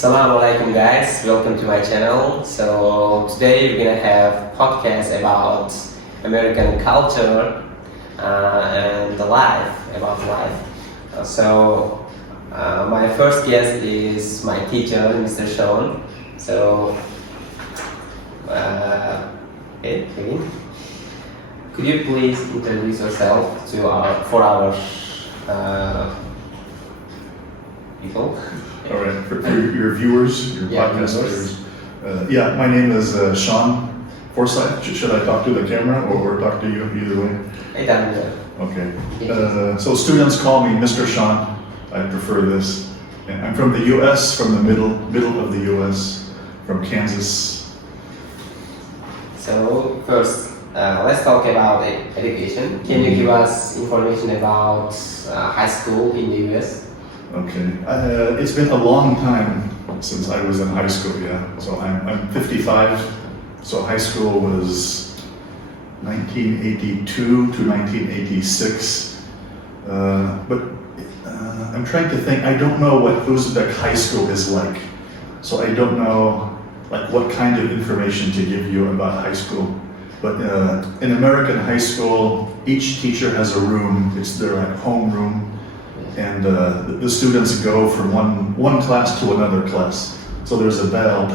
Assalamu alaikum guys, welcome to my channel. So today we're gonna have podcast about American culture and the life, about life. My first guest is my teacher, Mr. Sean. So, begin. Could you please introduce yourself for our people? All right, for your viewers, your podcast viewers. My name is Sean Forsyth. Should I talk to the camera or talk to you either way? It doesn't matter. Okay. So students call me Mr. Sean. I prefer this. And I'm from the U.S., from the middle of the U.S., from Kansas. So first, let's talk about education. Can you give us information about high school in the U.S.? Okay. It's been a long time since I was in high school, yeah. So I'm 55, so high school was 1982 to 1986. But I'm trying to think, I don't know what Uzbek high school is like. So I don't know like what kind of information to give you about high school. But in American high school, each teacher has a room, it's their like home room. And the students go from one class to another class. So there's a bell,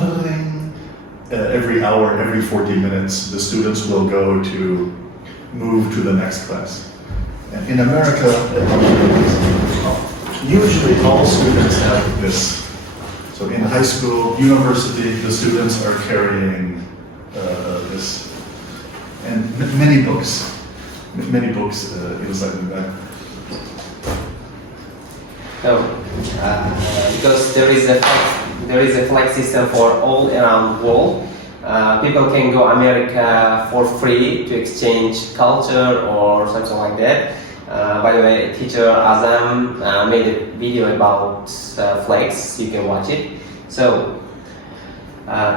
every hour, every 40 minutes, the students will go to move to the next class. And in America, usually all students have this. So in high school, university, the students are carrying this. And many books inside the bag. No, because there is a flag system for all around the world. People can go America for free to exchange culture or something like that. By the way, teacher Azam made a video about flags. You can watch it. So,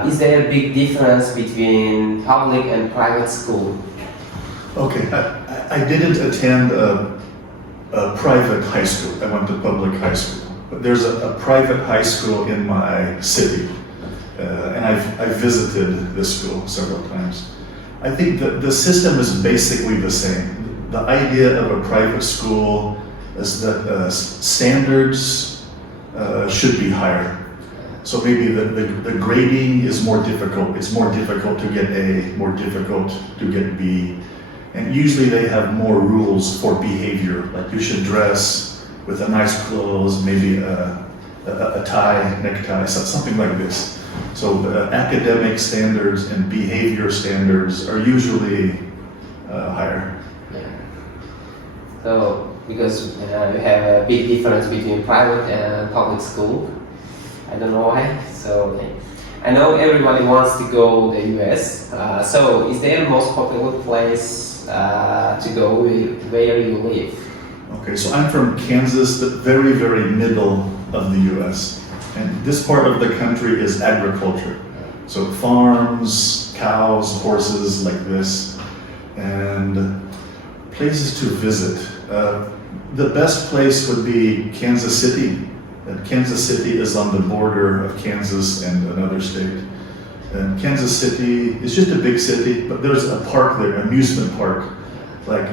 is there a big difference between public and private school? Okay, I didn't attend a private high school. I went to public high school. But there's a private high school in my city. And I've visited this school several times. I think that the system is basically the same. The idea of a private school is that standards should be higher. So maybe the grading is more difficult. It's more difficult to get A, more difficult to get B. And usually they have more rules for behavior, like you should dress with a nice clothes, maybe a tie, necktie, something like this. So the academic standards and behavior standards are usually higher. Yeah. So because we have a big difference between private and public school, I don't know why. So I know everybody wants to go to the US. So is there the most popular place to go where you live? Okay, so I'm from Kansas, the very, very middle of the US. And this part of the country is agriculture. So farms, cows, horses like this, and places to visit. The best place would be Kansas City. Kansas City is on the border of Kansas and another state. And Kansas City is just a big city, but there's a park there, an amusement park, like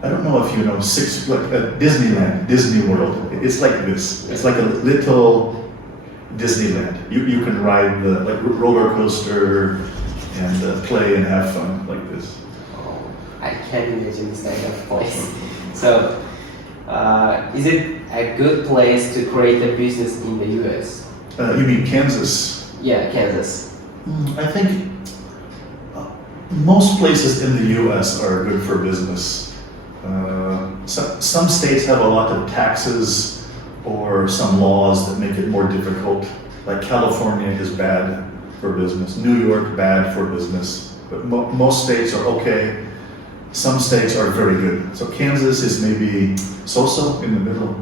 I don't know if you know, Disneyland, Disney World. It's like this. It's like a little Disneyland. You can ride the roller coaster and play and have fun like this. Oh, I can't imagine this kind of place. So, is it a good place to create a business in the US? You mean Kansas? Yeah, Kansas. I think most places in the U.S. are good for business. Some states have a lot of taxes or some laws that make it more difficult. Like California is bad for business. New York, bad for business. But most states are okay. Some states are very good. So Kansas is maybe so-so in the middle.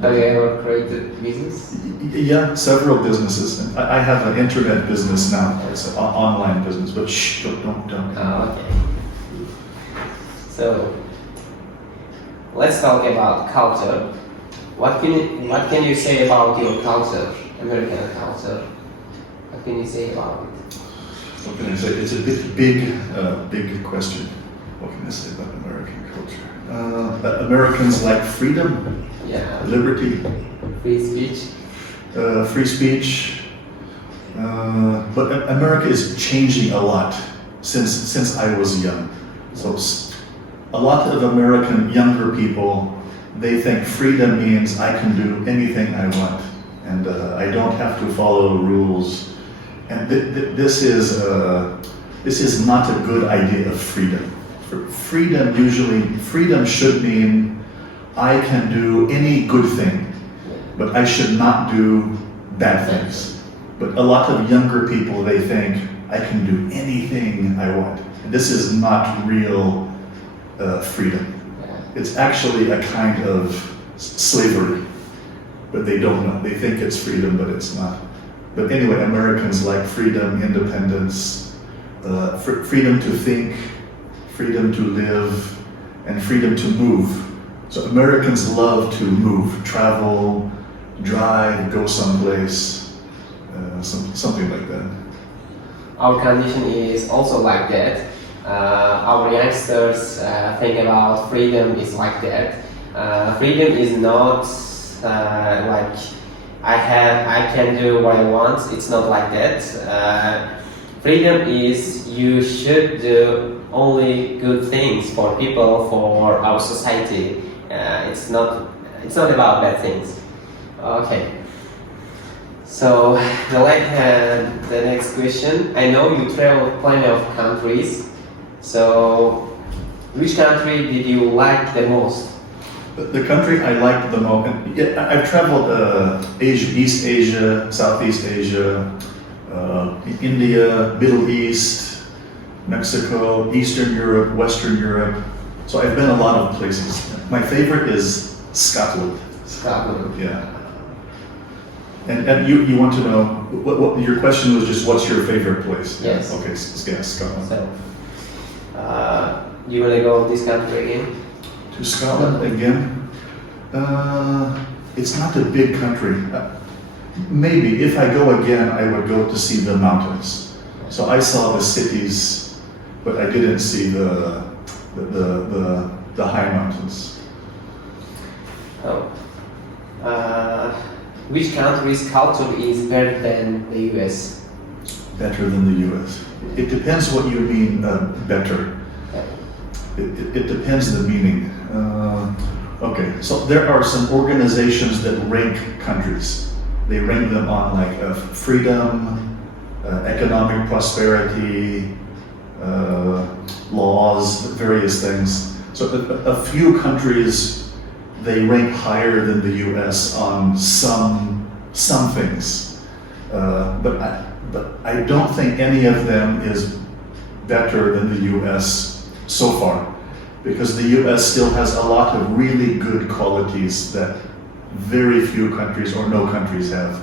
Have you ever created business? Yeah, several businesses. I have an internet business now. It's an online business, but shh, don't. Oh, okay. So, let's talk about culture. What can you say about your culture? American culture? What can you say about it? What can I say? It's a big question. What can I say about American culture? That Americans like freedom, Yeah, liberty, free speech. free speech. But America is changing a lot since I was young. So a lot of American younger people, they think freedom means I can do anything I want, and I don't have to follow rules. And this is not a good idea of freedom. Freedom should mean I can do any good thing, but I should not do bad things. But a lot of younger people, they think I can do anything I want. And this is not real freedom. It's actually a kind of slavery, but they don't know. They think it's freedom, but it's not. But anyway, Americans like freedom, independence, freedom to think, freedom to live, and freedom to move. So Americans love to move, travel, drive, go someplace, something like that. Our condition is also like that. Our youngsters think about freedom is like that. Freedom is not like I can do what I want. It's not like that. Freedom is you should do only good things for people, for our society. It's not about bad things. Okay. So the next question. I know you traveled plenty of countries. So which country did you like the most? The country I liked the most, I've traveled Asia, East Asia, Southeast Asia, India, Middle East, Mexico, Eastern Europe, Western Europe. So I've been a lot of places. My favorite is Scotland. Scotland. Yeah. And you want to know, what your question was just what's your favorite place? Yes. Okay, yeah, Scotland. So, you want to go this country again? To Scotland again? It's not a big country. Maybe if I go again, I would go to see the mountains. So I saw the cities, but I didn't see the high mountains. Oh. Which country's culture is better than the US? Better than the US. It depends what you mean better. It depends the meaning. Okay, so there are some organizations that rank countries. They rank them on like freedom, economic prosperity, laws, various things. So a few countries, they rank higher than the US on some things. But I don't think any of them is better than the US so far, because the US still has a lot of really good qualities that very few countries or no countries have,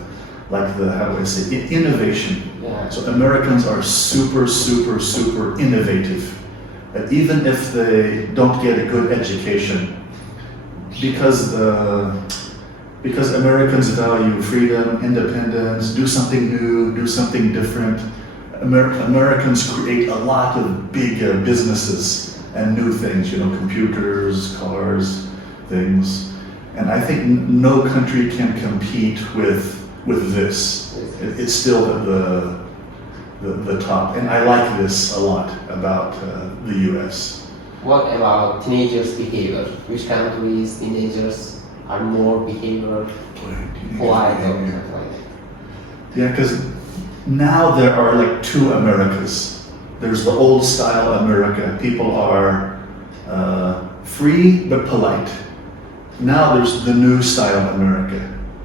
like how do I say, innovation. Yeah. So Americans are super innovative, even if they don't get a good education, because Americans value freedom, independence, do something new, do something different. Americans create a lot of big businesses and new things, computers, cars, things. And I think no country can compete with this. It's still at the top. And I like this a lot about the US. What about teenagers' behavior? Which countries' teenagers are more behavioral, polite, or something like that? Yeah, because now there are like two Americas. There's the old style America. People are free but polite. Now there's the new style America.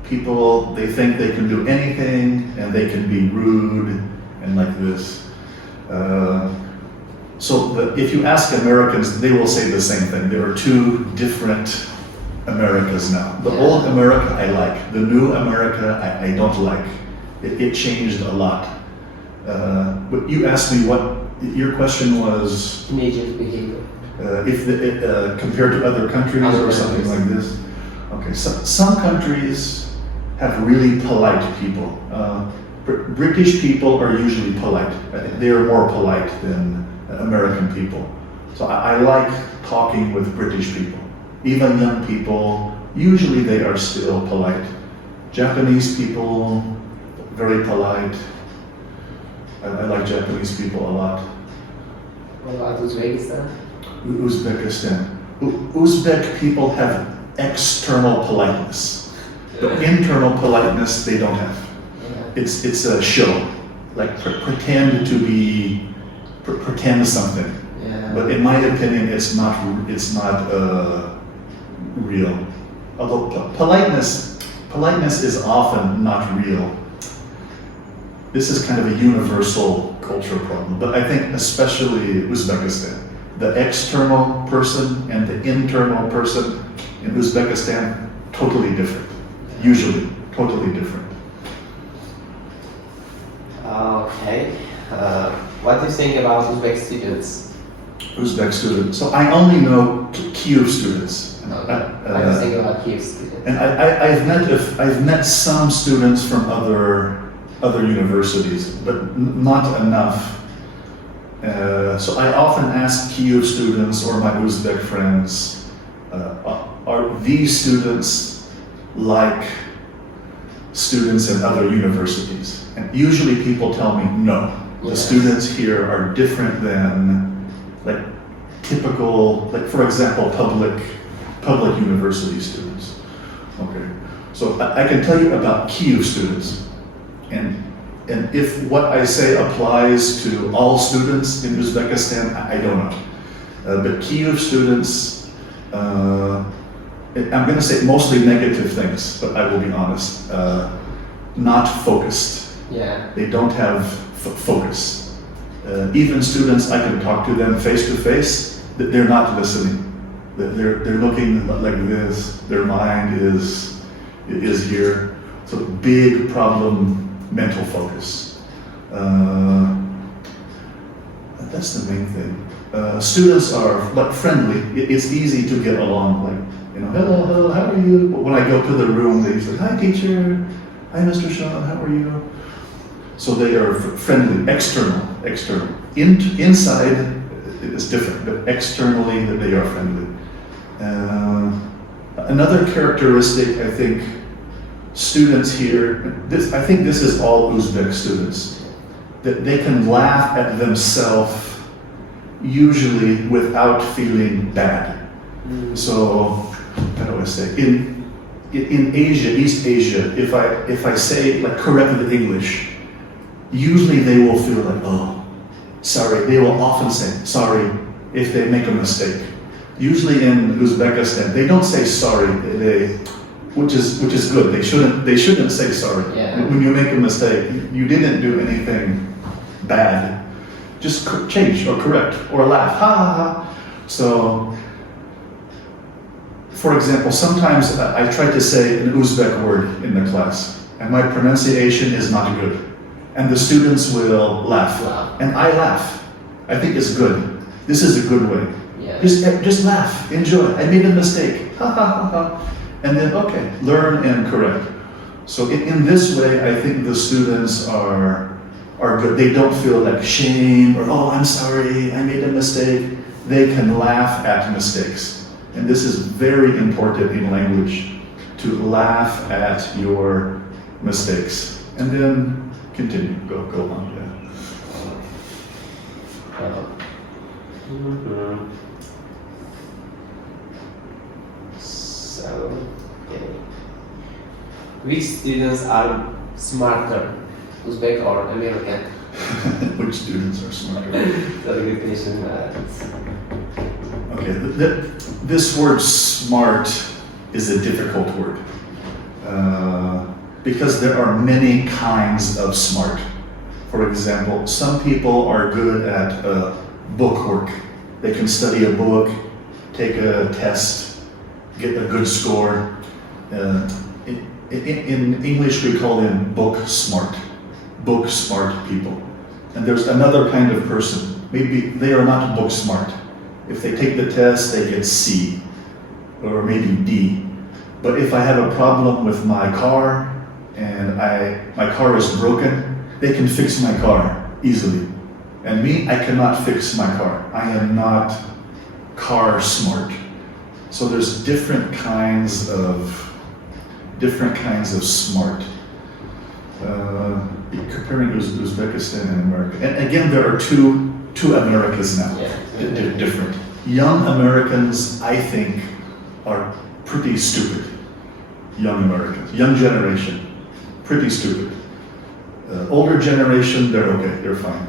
People, they think they can do anything and they can be rude and like this. If you ask Americans, they will say the same thing. There are two different Americas now. The old America I like. The new America I don't like. It changed a lot. But you asked me your question was? Teenagers' behavior. Compared to other countries or something like this. Okay, so some countries have really polite people. British people are usually polite. I think they are more polite than American people. So I like talking with British people. Even young people, usually they are still polite. Japanese people, very polite. I like Japanese people a lot. What about Uzbekistan? Uzbekistan. Uzbek people have external politeness, but internal politeness they don't have. Yeah. It's a show, like pretend to be, pretend something. Yeah. But in my opinion, it's not real. Although politeness is often not real. This is kind of a universal cultural problem, but I think especially Uzbekistan, the external person and the internal person in Uzbekistan, totally different. Usually, totally different. Okay. What do you think about Uzbek students? Uzbek students. So I only know Kyiv students. Okay. What do you think about Kyiv students? And I've met some students from other universities, but not enough. So I often ask Kyiv students or my Uzbek friends, are these students like students in other universities? And usually people tell me no. The Yes. students here are different than like typical, like for example, public university students. Okay, so I can tell you about Kyiv students, and if what I say applies to all students in Uzbekistan, I don't know. But Kyiv students, I'm going to say mostly negative things, but I will be honest. Not focused. Yeah. They don't have focus. Even students, I can talk to them face to face, they're not listening. They're looking like this. Their mind is here. So big problem, mental focus. That's the main thing. Students are like friendly. It's easy to get along. Like, you know, hello, how are you? When I go to the room, they say, hi teacher, hi Mr. Sean, how are you? So they are friendly, external. Inside it's different, but externally they are friendly. Another characteristic, I think, students here, I think this is all Uzbek students, that they can laugh at themselves usually without feeling bad. So, how do I say? In Asia, East Asia, if I say like correct the English, usually they will feel like, oh, sorry. They will often say sorry if they make a mistake. Usually in Uzbekistan, they don't say sorry. Which is good. They shouldn't say sorry. Yeah. When you make a mistake, you didn't do anything bad. Just change or correct or laugh. Ha ha ha. So, for example, sometimes I try to say an Uzbek word in the class, and my pronunciation is not good, and the students will laugh, Wow. and I laugh. I think it's good. This is a good way. Yeah. Just laugh, enjoy. I made a mistake. Ha ha ha ha. And then, okay, learn and correct. So in this way, I think the students are good. They don't feel like shame or, oh, I'm sorry, I made a mistake. They can laugh at mistakes. And this is very important in language, to laugh at your mistakes. And then continue, go on, yeah. So, okay. Which students are smarter, Uzbek or American? Which students are smarter? That's a good question. Okay, this word smart is a difficult word because there are many kinds of smart. For example, some people are good at book work. They can study a book, take a test, get a good score. In English, we call them book smart people. And there's another kind of person. Maybe they are not book smart. If they take the test, they get C or maybe D. But if I have a problem with my car, and my car is broken, they can fix my car easily. And me, I cannot fix my car. I am not car smart. So there's different kinds of smart. Comparing Uzbekistan and America. And again, there are two Americas now. Yeah. They're different. Young Americans, I think, are pretty stupid. Young Americans, young generation, pretty stupid. Older generation, they're okay, they're fine.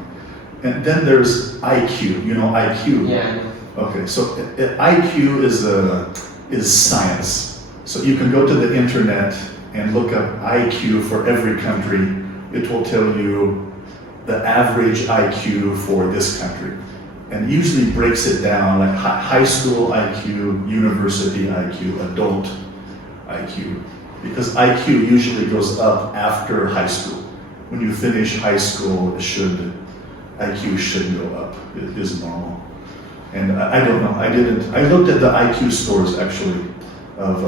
And then there's IQ. You know IQ? Yeah. Okay, so IQ is science. So you can go to the internet and look up IQ for every country. It will tell you the average IQ for this country. And usually breaks it down like high school IQ, university IQ, adult IQ. Because IQ usually goes up after high school. When you finish high school, IQ should go up. It is normal. And I don't know, I looked at the IQ scores actually of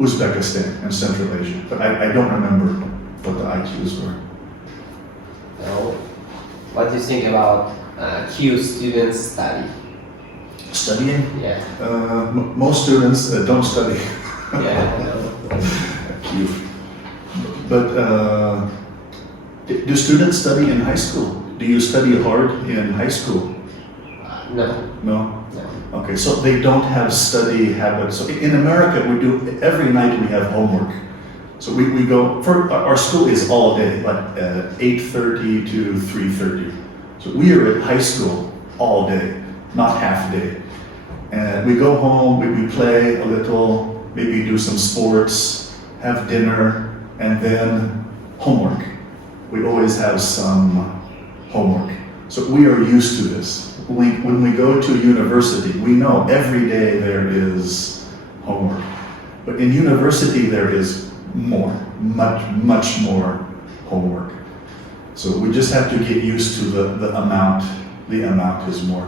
Uzbekistan and Central Asia, but I don't remember what the IQs were. Now, what do you think about Q students study? Studying? Yeah. Most students don't study. Yeah, I know. Q. But do students study in high school? Do you study hard in high school? No. No? No. Okay, so they don't have study habits. So in America, every night we have homework. So we go, our school is all day, like 8:30 to 3:30. So we are at high school all day, not half day. And we go home, we play a little, maybe do some sports, have dinner, and then homework. We always have some homework. So we are used to this. When we go to university, we know every day there is homework. But in university, there is much more homework. So we just have to get used to the amount. The amount is more.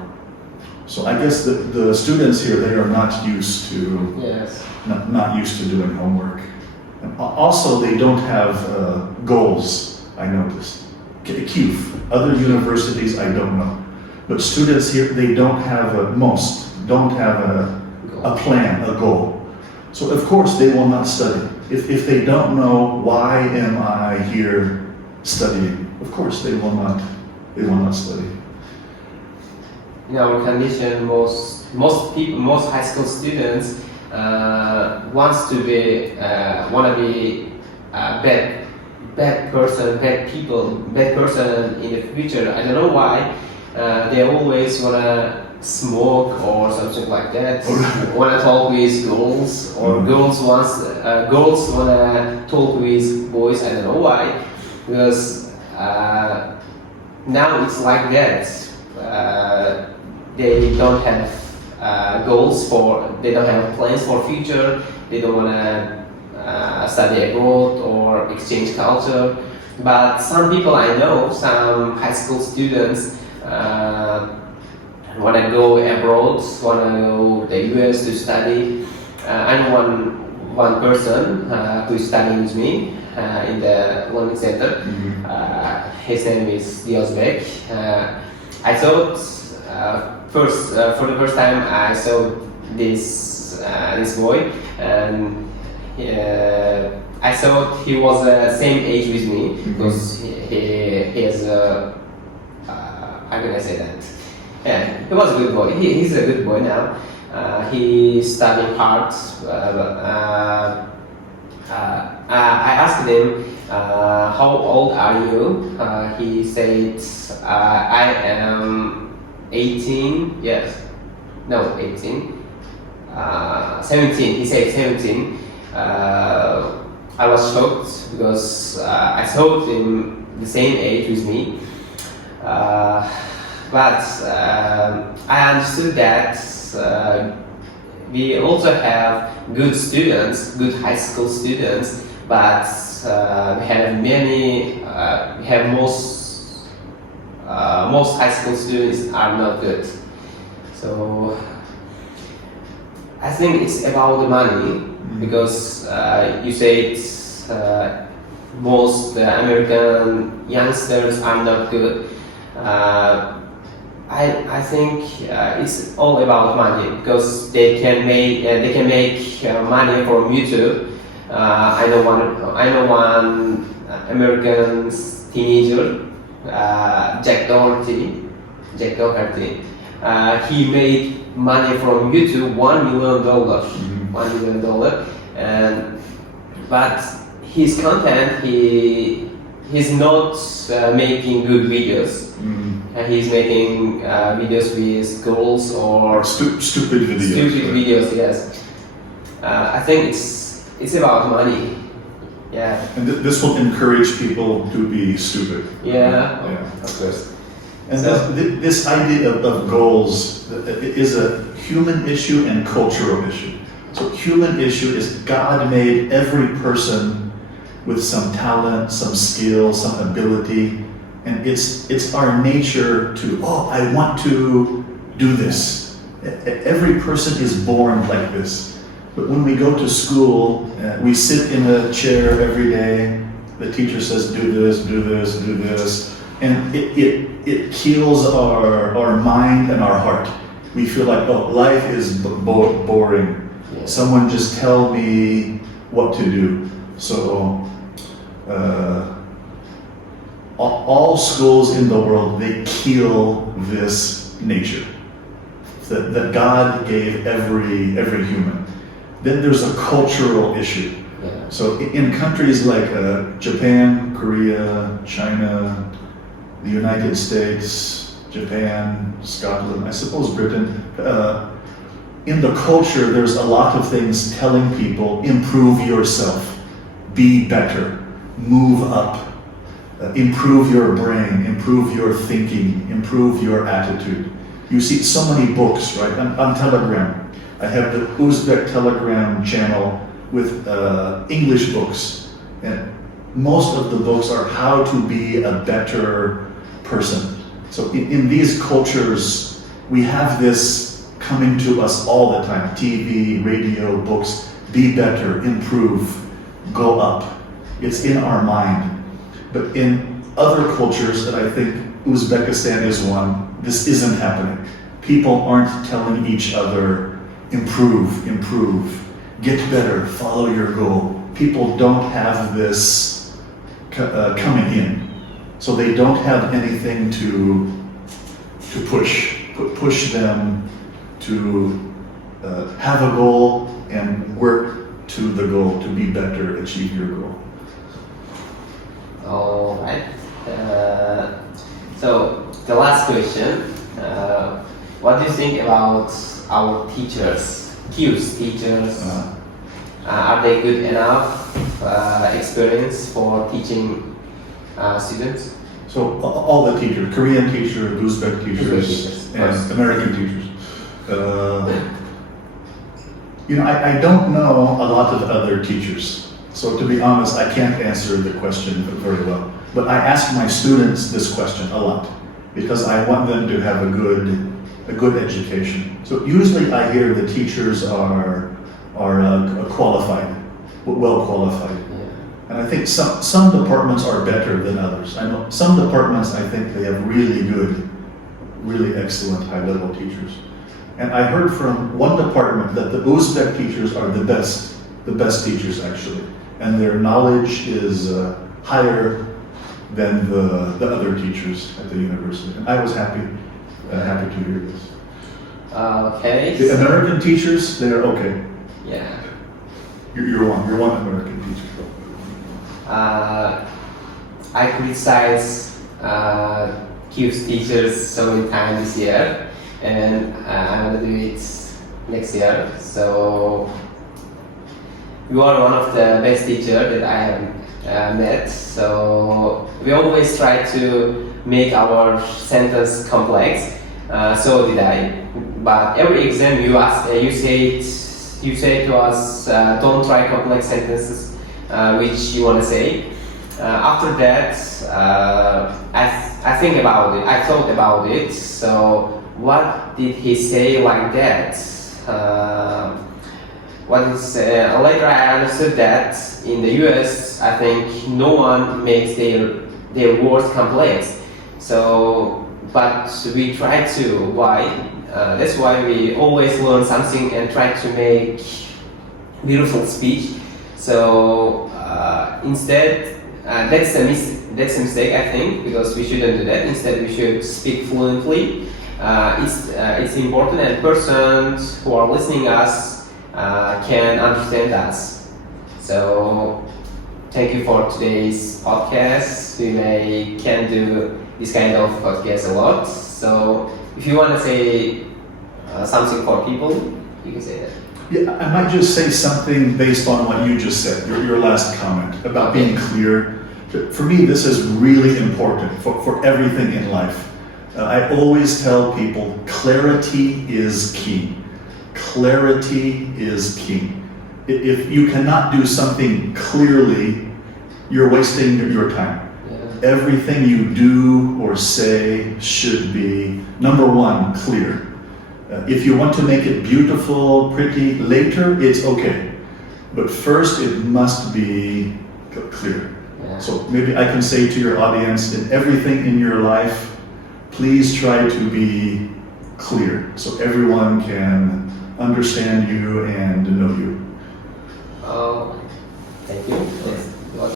So I guess the students here, they are not used to Yes. not used to doing homework. And also, they don't have goals. I noticed. CUF, other universities, I don't know. But students here, they don't have a plan, a goal. So of course they will not study. If they don't know why am I here studying, of course they will not study. In our condition, most people, most high school students wanna be bad person in the future. I don't know why. They always wanna smoke or something like that. Wanna talk with girls, or girls wanna talk with boys. I don't know why, because now it's like that. They don't have they don't have plans for future. They don't wanna study abroad or exchange culture. But some people I know, some high school students, want to go abroad, want to go the US to study. I know one person who is studying with me in the learning center. His name is Uzbek. I thought for the first time I saw this boy, and I thought he was the same age with me, because he has how can I say that? Yeah, he was a good boy. He's a good boy now. He's studying hard. I asked him, how old are you? He said, I am 18. Yes. No, 18. 17. He said 17. I was shocked because I thought him the same age with me. But I understood that we also have good students, good high school students, but we have most high school students are not good. So I think it's about the money, because you say most American youngsters are not good. I think it's all about money because they can make money from YouTube. I know one American teenager, Jack Doherty. He made money from YouTube $1 million, $1 million, and but his content he's not making good videos. He's making videos with girls or Stupid videos. Stupid videos, yes. I think it's about money. Yeah. And this will encourage people to be stupid. Yeah. Yeah. Of course. And So- this idea of goals is a human issue and cultural issue. So human issue is God made every person with some talent, some skill, some ability, and it's our nature to, I want to do this. Every person is born like this. But when we go to school, we sit in a chair every day. The teacher says, do this, do this, do this. And it kills our mind and our heart. We feel like, life is boring. Yeah. Someone just tell me what to do. So all schools in the world, they kill this nature that God gave every human. Then there's a cultural issue. Yeah. So in countries like Japan, Korea, China, the United States, Japan, Scotland, I suppose Britain, in the culture there's a lot of things telling people, improve yourself, be better, move up, improve your brain, improve your thinking, improve your attitude. You see so many books, right? On Telegram. I have the Uzbek Telegram channel with English books, and most of the books are how to be a better person. So in these cultures, we have this coming to us all the time. TV, radio, books, be better, improve, go up. It's in our mind. But in other cultures, that I think Uzbekistan is one, this isn't happening. People aren't telling each other, improve, get better, follow your goal. People don't have this coming in. So they don't have anything to push them to have a goal and work to the goal, to be better, achieve your goal. All right. So the last question: what do you think about our teachers, CUES teachers? Are they good enough experience for teaching students? So all the teachers, Korean teachers, Uzbek teachers, teachers, and yes. American teachers. I don't know a lot of other teachers. So to be honest, I can't answer the question very well. But I ask my students this question a lot because I want them to have a good education. So usually I hear the teachers are qualified, well qualified. Yeah. And I think some departments are better than others. I know some departments, I think they have really good, really excellent high-level teachers. And I heard from one department that the Uzbek teachers are the best teachers actually. And their knowledge is higher than the other teachers at the university. And I was happy to hear this. Okay. The American teachers, they're okay. Yeah. You're one American teacher. I criticize CUES teachers so many times this year, and I'm gonna do it next year. So you are one of the best teachers that I have met. So we always try to make our sentence complex. So did I. But every exam you say to us, don't try complex sentences, which you want to say. After that, I think about it. I thought about it. So what did he say like that? what is later I understood that in the US, I think no one makes their words complex. So, but we try to. Why? That's why we always learn something and try to make beautiful speech. So instead, that's a mistake I think, because we shouldn't do that. Instead, we should speak fluently. It's important, and persons who are listening us can understand us. So thank you for today's podcast. We can do this kind of podcast a lot. So if you want to say something for people, you can say that. Yeah, I might just say something based on what you just said, your last comment about being clear. For me, this is really important for everything in life. I always tell people clarity is key. Clarity is key. If you cannot do something clearly, you're wasting your time. Yeah. Everything you do or say should be, number one, clear. If you want to make it beautiful, pretty later, it's okay. But first, it must be clear. Yeah. So maybe I can say to your audience, in everything in your life, please try to be clear so everyone can understand you and know you. Thank you. Yes.